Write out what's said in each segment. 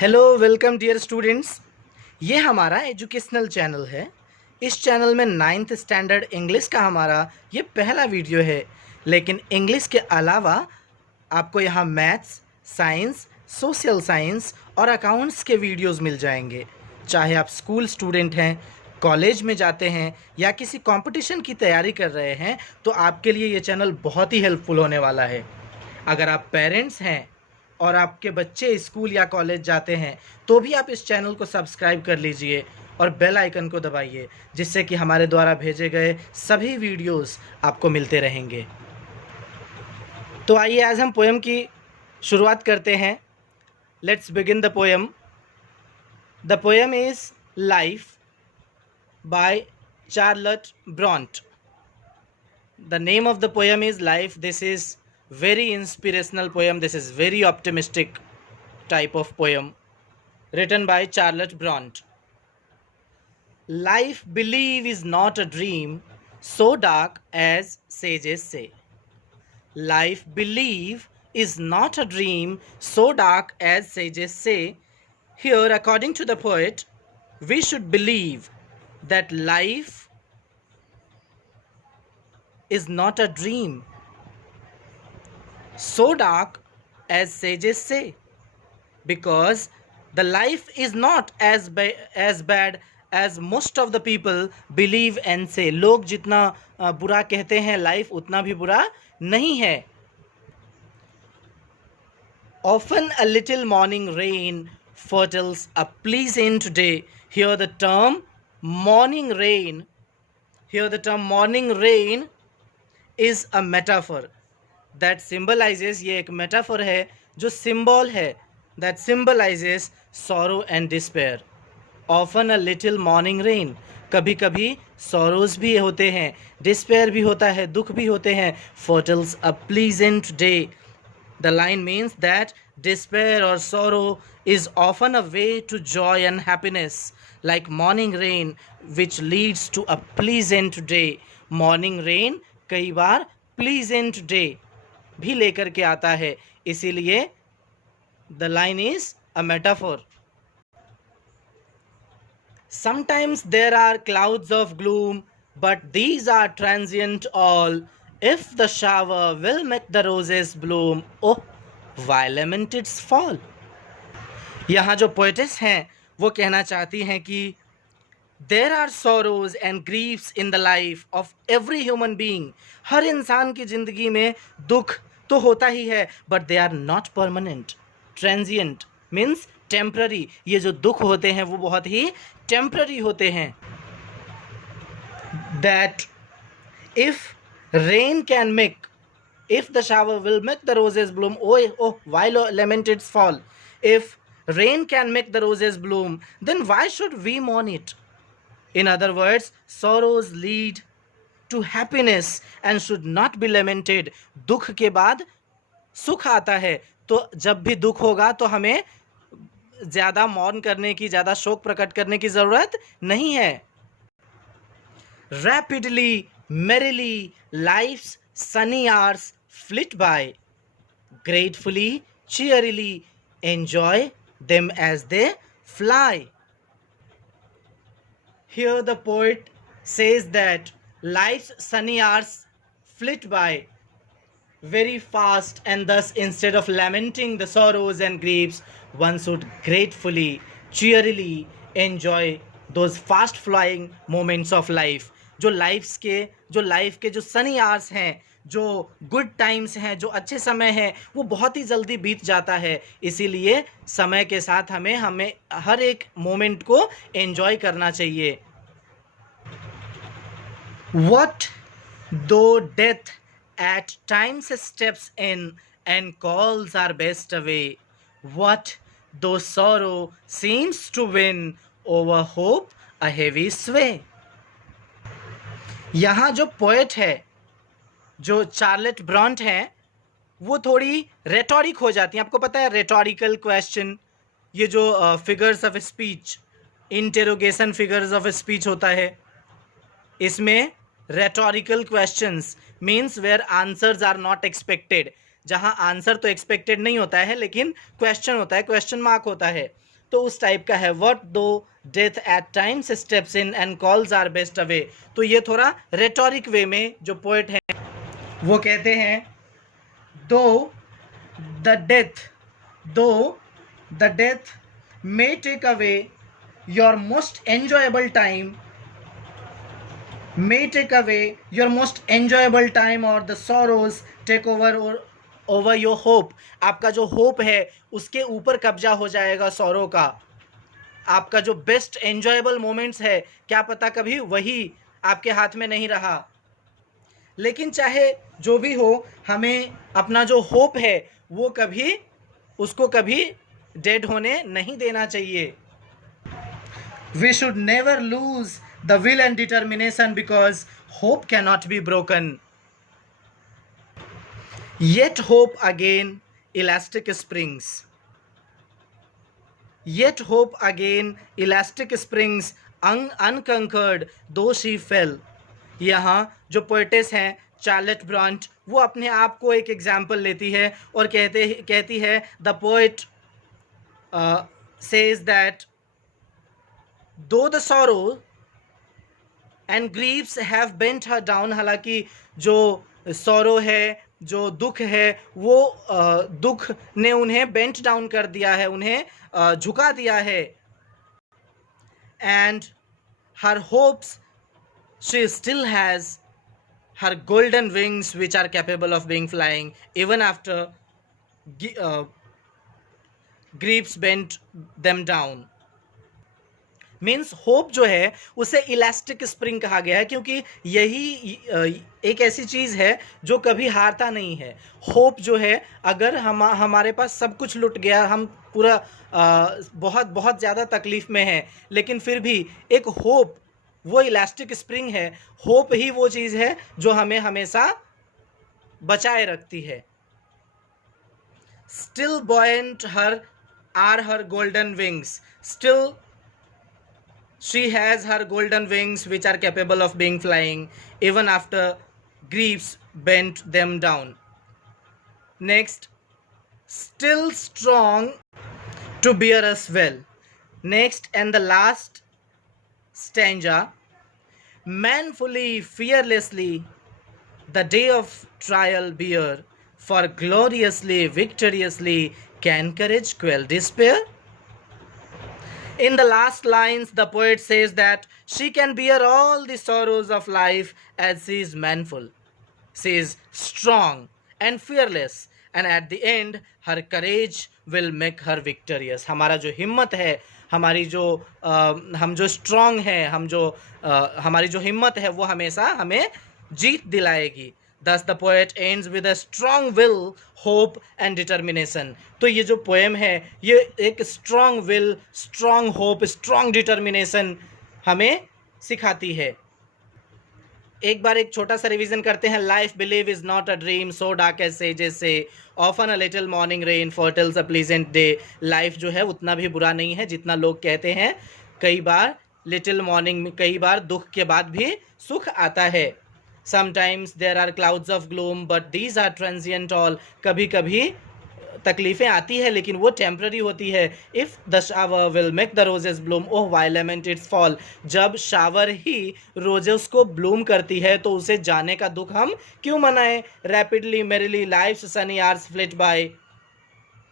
Hello welcome dear students. ये हमारा educational channel है। इस चैनल में 9th स्टैंडर्ड इंग्लिश का हमारा ये पहला वीडियो है। लेकिन इंग्लिश के अलावा आपको यहाँ मैथ्स, साइंस, सोशल साइंस और अकाउंट्स के वीडियोस मिल जाएंगे। चाहे आप स्कूल स्टूडेंट हैं, कॉलेज में जाते हैं या किसी कंपटीशन की तैयारी कर रहे हैं, तो आपके लिए ये चैनल बहुत ही हेल्पफुल होने वाला है। अगर आप पेरेंट्स हैं और आपके बच्चे स्कूल या कॉलेज जाते हैं तो भी आप इस चैनल को सब्सक्राइब कर लीजिए और बेल आइकन को दबाइए, जिससे कि हमारे द्वारा भेजे गए सभी वीडियोस आपको मिलते रहेंगे। तो आइए आज हम पोएम की शुरुआत करते हैं। Let's begin the poem. The poem is life by Charlotte Bronte. The name of the poem is Life. This is very inspirational poem. This is very optimistic type of poem written by Charlotte Bronte. Life, believe, is not a dream so dark as sages say. Life, believe, is not a dream so dark as sages say. Here, according to the poet, we should believe that life is not a dream so dark as sages say, because the life is not as bad as most of the people believe and say. लोग जितना बुरा कहते हैं, life उतना भी बुरा नहीं है. Often a little morning rain foretells a pleasant day. Here the term morning rain is a metaphor that symbolizes, ये एक metaphor है जो symbol है that symbolizes sorrow and despair. Often a little morning rain, कभी कभी sorrows भी होते हैं, despair भी होता है, दुख भी होते हैं. Foretells a pleasant day. The line means that despair or sorrow is often a way to joy and happiness, like morning rain, which leads to a pleasant day. Morning rain कई बार pleasant day भी लेकर के आता है, इसीलिए the line is a metaphor. Sometimes there are clouds of gloom, but these are transient all. If the shower will make the roses bloom, oh, why lament its fall? यहाँ जो poet's हैं वो कहना चाहती हैं कि There are sorrows and griefs in the life of every human being. हर इंसान की ज़िंदगी में दुख तो होता ही है, but they are not permanent. Transient means temporary. ये जो दुख होते हैं वो बहुत ही temporary होते हैं. That if rain can make, if the shower will make the roses bloom, oh, why lament its fall? If rain can make the roses bloom, then why should we mourn it? In other words, sorrows lead to happiness and should not be lamented. दुख के बाद सुख आता है, तो जब भी दुख होगा तो हमें ज़्यादा मौन करने की, ज़्यादा शोक प्रकट करने की ज़रूरत नहीं है. Rapidly, merrily, life's sunny hours flit by. Gratefully, cheerily, enjoy them as they fly. Here the poet says that life's sunny hours flit by very fast, and thus instead of lamenting the sorrows and griefs, one should gratefully, cheerily enjoy those fast flying moments of life. जो life के जो sunny hours हैं, जो good times हैं, जो अच्छे समय हैं, वो बहुत ही जल्दी बीत जाता है. इसीलिए समय के साथ हमें हर एक मोमेंट को एंजॉय करना चाहिए. What though death at times steps in and calls our best away? What though sorrow seems to win over hope a heavy sway? यहाँ जो पोएट है, जो चार्लेट ब्रॉन्ट हैं, वो थोड़ी रेटोरिक हो जाती हैं. आपको पता है रेटोरिकल क्वेश्चन, ये जो figures of speech, interrogation figures of speech होता है, इसमें rhetorical questions means where answers are not expected. जहाँ आंसर तो एक्सपेक्टेड नहीं होता है लेकिन क्वेश्चन होता है, क्वेश्चन मार्क होता है, तो उस टाइप का है। What though death at times steps in and calls our best away. तो ये थोड़ा रेटोरिक वे में जो पोएट हैं वो कहते हैं, दो the death may take away your most enjoyable time or the sorrows take over your hope। आपका जो होप है उसके ऊपर कब्जा हो जाएगा सौरों का। आपका जो बेस्ट एंजॉयबल मोमेंट्स है क्या पता कभी वही आपके हाथ में नहीं रहा। लेकिन चाहे जो भी हो, हमें अपना जो होप है वो उसको कभी डेड होने नहीं देना चाहिए। We should never lose the will and determination because hope cannot be broken. Yet hope again elastic springs. Yet hope again elastic springs unconquered though she fell. यहाँ जो पोएटेस हैं चार्लेट ब्रांट, वो अपने आप को एक एग्जाम्पल लेती है और कहती है the poet says that though the sorrow and griefs have bent her down, हालांकि जो sorrow है, जो दुख है, वो दुख ने उन्हें बेंट डाउन कर दिया है, उन्हें झुका दिया है। and her hopes, she still has her golden wings which are capable of being flying even after griefs bent them down। Means hope जो है उसे इलास्टिक स्प्रिंग कहा गया है क्योंकि यही एक ऐसी चीज़ है जो कभी हारता नहीं है। होप जो है, अगर हमारे पास सब कुछ लुट गया, हम पूरा बहुत बहुत ज़्यादा तकलीफ़ में हैं, लेकिन फिर भी एक होप वो इलास्टिक स्प्रिंग है। होप ही वो चीज़ है जो हमें हमेशा बचाए रखती है। Still buoyant are her golden wings, still she has her golden wings which are capable of being flying even after griefs bent them down। Next, still strong to bear us well। Next and the last stanza, manfully fearlessly the day of trial bear, for gloriously victoriously can courage quell despair। In the last lines, the poet says that she can bear all the sorrows of life as she is manful, she is strong and fearless, and at the end her courage will make her victorious। हमारा जो हिम्मत है, हमारी जो हम जो strong है, हमारी जो हिम्मत है वो हमेशा हमें जीत दिलाएगी। Thus the poet ends with a strong will, hope and determination। तो ये जो पोएम है ये एक strong will, strong hope, strong determination हमें सिखाती है। एक बार एक छोटा सा रिवीजन करते हैं। Life believe is not a dream so dark as sages say, often a little morning rain foretells a pleasant day. Life जो है उतना भी बुरा नहीं है जितना लोग कहते हैं। कई बार लिटिल मॉर्निंग में, कई बार दुख के बाद भी सुख आता है। Sometimes there are clouds of gloom but these are transient all. कभी कभी तकलीफ़ें आती है लेकिन वो टेम्प्ररी होती है। If the shower will make the roses bloom oh why lament its fall. जब शावर ही रोजेस को ब्लूम करती है तो उसे जाने का दुख हम क्यों मनाएं। Rapidly merrily life sunny hours flit by,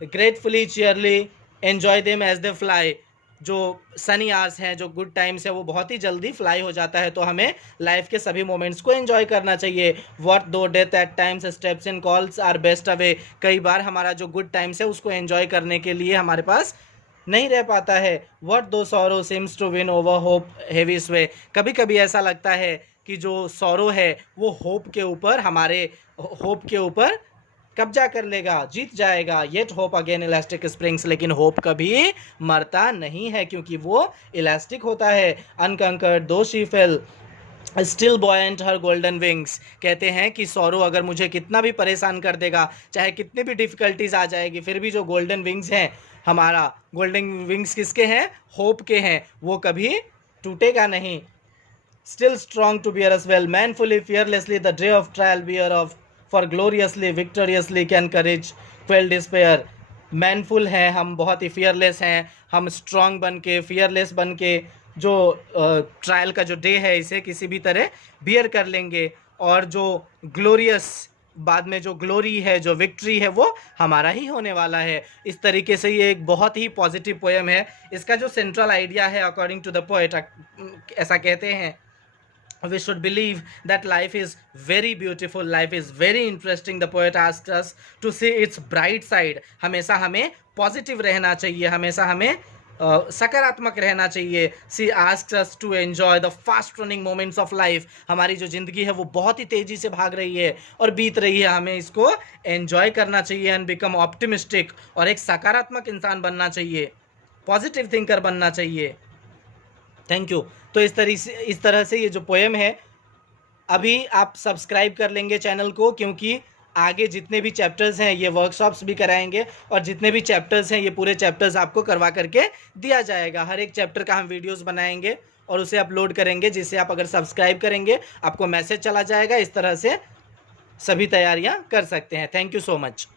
gratefully cheerily enjoy them as they fly. जो सनी आवर्स हैं, जो गुड टाइम्स है, वो बहुत ही जल्दी फ्लाई हो जाता है। तो हमें लाइफ के सभी मोमेंट्स को एंजॉय करना चाहिए। What though death at times steps in calls our best away. कई बार हमारा जो गुड टाइम्स है उसको एंजॉय करने के लिए हमारे पास नहीं रह पाता है। What though sorrow seems to win over hope heavy sway. कभी कभी ऐसा लगता है कि जो सॉरो है वो होप के ऊपर, हमारे होप के ऊपर कब्जा कर लेगा, जीत जाएगा। Yet hope again elastic springs. लेकिन होप कभी मरता नहीं है क्योंकि वो इलास्टिक होता है। अनकंकर्ड दो she fail still buoyant her golden wings. कहते हैं कि सौरो अगर मुझे कितना भी परेशान कर देगा, चाहे कितनी भी डिफ़िकल्टीज आ जाएगी, फिर भी जो गोल्डन विंग्स हैं, हमारा गोल्डन विंग्स किसके हैं? होप के हैं। वो कभी टूटेगा नहीं। Still strong to bear us well, manfully fearlessly the day of trial bear of for gloriously victoriously can courage quell despair. Manful हैं हम, बहुत ही फियरलेस हैं हम, स्ट्रांग बन के फियरलेस बन के जो ट्रायल का जो डे है इसे किसी भी तरह बियर कर लेंगे, और जो ग्लोरियस बाद में जो ग्लोरी है, जो विक्ट्री है, वो हमारा ही होने वाला है। इस तरीके से ये एक बहुत ही पॉजिटिव पोएम है। इसका जो सेंट्रल आइडिया है अकॉर्डिंग टू द पोएट, ऐसा कहते हैं, we should believe that life is very beautiful, life is very interesting. The poet asked us to see its bright side. हमेशा हमें पॉजिटिव रहना चाहिए, हमेशा हमें सकारात्मक रहना चाहिए। She asks us to enjoy the fast running moments of life. हमारी जो ज़िंदगी है वो बहुत ही तेज़ी से भाग रही है और बीत रही है, हमें इसको एन्जॉय करना चाहिए एंड बिकम ऑप्टिमिस्टिक, और एक सकारात्मक इंसान बनना चाहिए, पॉजिटिव थिंकर बनना चाहिए। Thank you. तो इस तरह से ये जो पोएम है, अभी आप सब्सक्राइब कर लेंगे चैनल को, क्योंकि आगे जितने भी चैप्टर्स हैं ये वर्कशॉप्स भी कराएंगे, और जितने भी चैप्टर्स हैं ये पूरे चैप्टर्स आपको करवा करके दिया जाएगा। हर एक चैप्टर का हम वीडियोस बनाएंगे और उसे अपलोड करेंगे, जिससे आप अगर सब्सक्राइब करेंगे आपको मैसेज चला जाएगा। इस तरह से सभी तैयारियां कर सकते हैं। Thank you so much.